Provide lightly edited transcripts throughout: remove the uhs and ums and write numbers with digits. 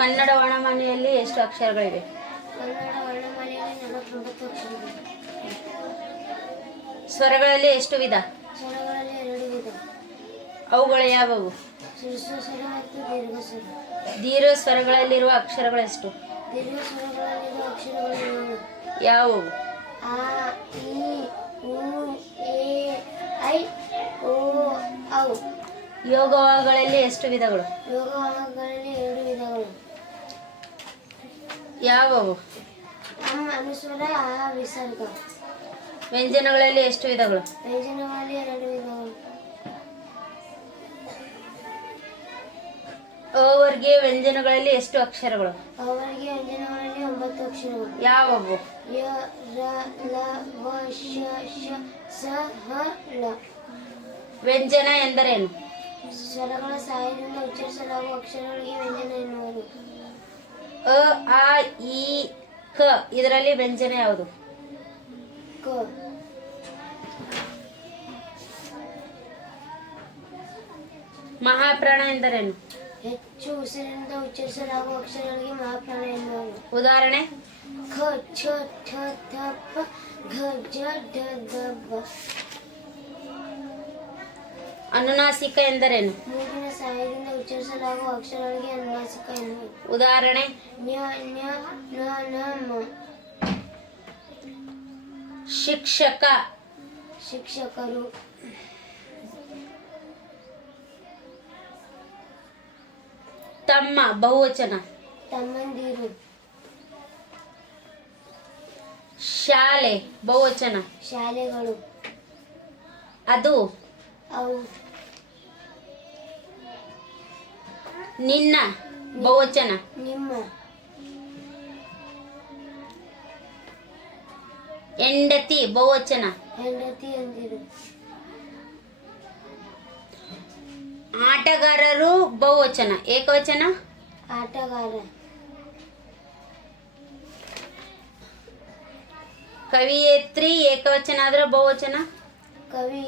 ಕನ್ನಡ ವರ್ಣಮಾಲೆಯಲ್ಲಿ ಎಷ್ಟು ಅಕ್ಷರಗಳಿವೆ? ಕನ್ನಡ ವರ್ಣಮಾಲೆಯಲ್ಲಿ 49 ಅಕ್ಷರಗಳಿವೆ. ಸ್ವರಗಳಲ್ಲಿ ಎಷ್ಟು ವಿಧ? ಸ್ವರಗಳಲ್ಲಿ 2 ವಿಧ. ಅವುಗಳು ಯಾವುವು? ಹ್ರಸ್ವ ಸ್ವರ ಮತ್ತು ದೀರ್ಘ ಸ್ವರ. ದೀರ್ಘ ಸ್ವರಗಳಲ್ಲಿರುವ ಅಕ್ಷರಗಳೆಷ್ಟು? ದೀರ್ಘ ಸ್ವರಗಳಲ್ಲಿರುವ ಅಕ್ಷರಗಳು ಯಾವುವು? ಆ, ಇ, ಉ, ಎ, ಐ, ಓ, ಔ. ಯೋಗವಾಗಗಳಲ್ಲಿ ಎಷ್ಟು ವಿಧಗಳು? ಯೋಗವಾಹಗಳಲ್ಲಿ 2 ವಿಧಗಳು. ಯಾವುವು? ಅನುಸ್ವರ, ಆ ವಿಸರ್ಗ. ವ್ಯಂಜನಗಳಲ್ಲಿ ಎಷ್ಟು ವಿಧಗಳು? ವ್ಯಂಜನಗಳಲ್ಲಿ 2 ವಿಧಗಳು. ಅವರಿಗೆ ವ್ಯಂಜನಗಳಲ್ಲಿ ಎಷ್ಟು ಅಕ್ಷರಗಳು? ಅವರಿಗೆ ವ್ಯಂಜನಗಳಲ್ಲಿ 9 ಅಕ್ಷರಗಳು. ಯಾವುವು? ಯ, ರ, ಲ, ವ, ಶ, ಸ, ಹ, ಳ. ವ್ಯಂಜನ ಎಂದರೇನು? ಸ್ವರಗಳ ಸಹಾಯದಿಂದ ಉಚ್ಚರಿಸಲಾಗುವ ಅಕ್ಷರಗಳಿಗೆ ವ್ಯಂಜನ ಎನ್ನುವರು. ಅ, ಆ, ಇ, ಕ ಇದರಲ್ಲಿ ವ್ಯಂಜನ ಯಾವುದು? ಕ. ಮಹಾಪ್ರಾಣ ಎಂದರೇನು? ಹೆಚ್ಚು ಉಸಿರಿನಿಂದ ಉಚ್ಚರಿಸಲಾಗುವ ಅಕ್ಷರಗಳಿಗೆ ಮಹಾಪ್ರಾಣ ಎನ್ನುವರು. ಉದಾಹರಣೆ? ಖ, ಛ, ಠ, ಥ, ಪ, ಘ, ಜ, ಢ, ಧ, ಬ. ಅನುನಾಸಿಕ ಎಂದರೇನು? ಮೂಗಿನ ಸಹಾಯದಿಂದ ಉಚ್ಚರಿಸಲಾಗುವ ಅಕ್ಷರಗಳಿಗೆ ಅನುನಾಸಿಕ ಎನ್ನುವರು. ಉದಾಹರಣೆ? ನ್ಯ, ನ್ಯ, ನ, ನ, ಮ. ಶಿಕ್ಷಕ, ಶಿಕ್ಷಕರು. ತಮ್ಮ ಬಹುವಚನ. ತಮ್ಮಂದಿರು. ಶಾಲೆ ಬಹುವಚನ. ಶಾಲೆಗಳು. ಅದು, ಅವು. ನಿನ್ನ ಬಹುವಚನ. ನಿಮ್ಮ. ಹೆಂಡತಿ ಬಹುವಚನ. ಹೆಂಡತಿಯಂದಿರು. ಆಟಗಾರರು ಬಹುವಚನ. ಏಕವಚನ? ಆಟಗಾರ. ಕವಿಯತ್ರಿ ಏಕವಚನ ಆದ್ರೆ ಬಹುವಚನ? ಕವಿ,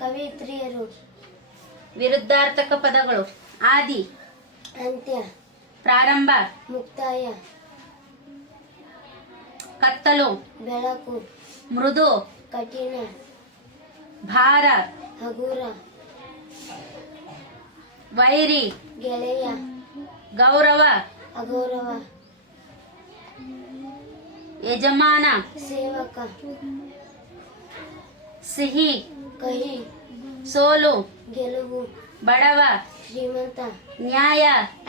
ಕವಿತ್ರಿಯರು. ವಿರುದ್ಧಾರ್ಥಕ ಪದಗಳು. ಆದಿ, ಅಂತ್ಯ. ಪ್ರಾರಂಭ, ಮುಕ್ತಾಯ. ಕತ್ತಲು, ಬೆಳಕು. ಮೃದು, ಕಠಿಣ. ಭಾರ, ಹಗುರ. ವೈರಿ, ಗೆಳೆಯ. ಗೌರವ, ಅಗೌರವ. ಯಜಮಾನ, ಸೇವಕ. ಸಿಹಿ, ಕಹಿ. ಸೋಲು, ಗೆಲುವು. ಬಡವ, ಶ್ರೀಮಂತ. ನ್ಯಾಯ,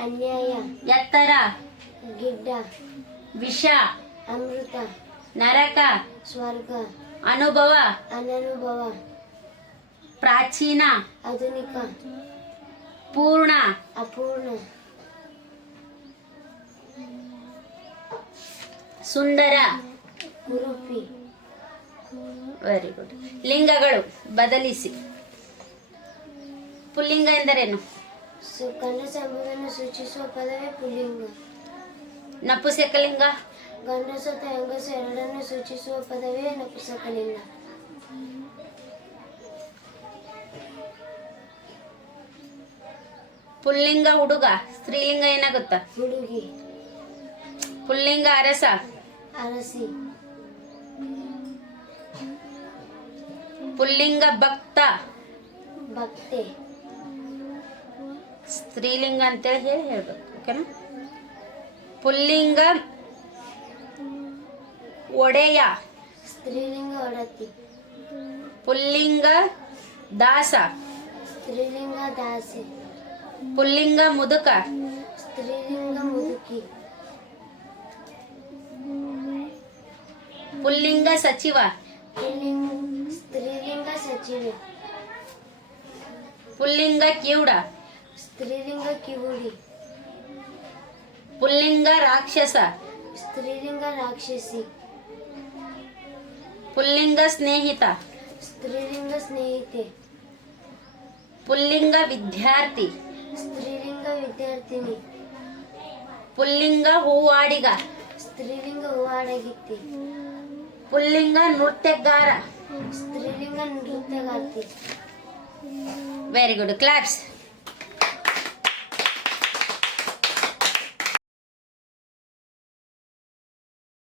ಅನ್ಯಾಯ. ಎತ್ತರ, ಗಿಡ್ಡ. ವಿಷ, ಅಮೃತ. ನರಕ, ಸ್ವರ್ಗ. ಅನುಭವ, ಅನನುಭವ. ಪ್ರಾಚೀನ, ಆಧುನಿಕ. ಪೂರ್ಣ, ಅಪೂರ್ಣ. ಸುಂದರ, ಕುರುಪಿ. Very good. ಲಿಂಗಗಳು ಬದಲಿಸಿ. ಪುಲ್ಲಿಂಗ ಎಂದರೇನು? ಗಂಡಸ ಎಂಬುದನ್ನು ಸೂಚಿಸುವ ಪದವೇ ಪುಲ್ಲಿಂಗ. ನಪುಂಸಕಲಿಂಗ? ಗಂಡಸ ಅಥವಾ ಹೆಂಗಸ ಎರಡನ್ನು ಸೂಚಿಸುವ ಪದವೇ ನಪುಂಸಕಲಿಂಗ. ಪುಲ್ಲಿಂಗ ಹುಡುಗ. ಸ್ತ್ರೀಲಿಂಗ ಏನಾಗುತ್ತ? ಹುಡುಗಿ. ಪುಲ್ಲಿಂಗ ಅರಸ. ಅರಸಿ. ಪುಲ್ಲಿಂಗ ಭಕ್ತ. ಭಕ್ತೆ. ಸ್ತ್ರೀಲಿಂಗ ಅಂತೇಳಿ ಹೇಳ್ಬೇಕು, ಓಕೆನಾ? ಪುಲ್ಲಿಂಗ ಒಡೆಯ. ಸ್ತ್ರೀಲಿಂಗ ಒಡತಿ. ಪುಲ್ಲಿಂಗ ದಾಸ. ಸ್ತ್ರೀಲಿಂಗ ದಾಸಿ. ಪುಲ್ಲಿಂಗ ಮುದುಕ. ಸ್ತ್ರೀಲಿಂಗ ಮುದುಕಿ. ಪುಲ್ಲಿಂಗ ಸಚಿವ. ಸ್ತ್ರೀಲಿಂಗ ಸಚಿವೆ. ಪುಲ್ಲಿಂಗ ಕಿವುಡ. ಸ್ತ್ರೀಲಿಂಗ ಕಿವುಡಿ. ಪುಲ್ಲಿಂಗ ರಾಕ್ಷಸ. ಸ್ತ್ರೀಲಿಂಗ ರಾಕ್ಷಸಿ. ಪುಲ್ಲಿಂಗ ಸ್ನೇಹಿತ. ಸ್ತ್ರೀಲಿಂಗ ಸ್ನೇಹಿತೆ. ಪುಲ್ಲಿಂಗ ವಿದ್ಯಾರ್ಥಿ. ಸ್ತ್ರೀಲಿಂಗ ವಿದ್ಯಾರ್ಥಿನಿ. ಪುಲ್ಲಿಂಗ ಹೂವಾಡಿಗ. ಸ್ತ್ರೀಲಿಂಗ ಹೂವಾಡಗಿತ್ತಿ. ಪುಲ್ಲಿಂಗ ನೃತ್ಯಗಾರ. ಸ್ತ್ರೀಲಿಂಗ ನೃತ್ಯಗಾರ್ತಿ. Very good. ಕ್ಲಾಪ್ಸ್.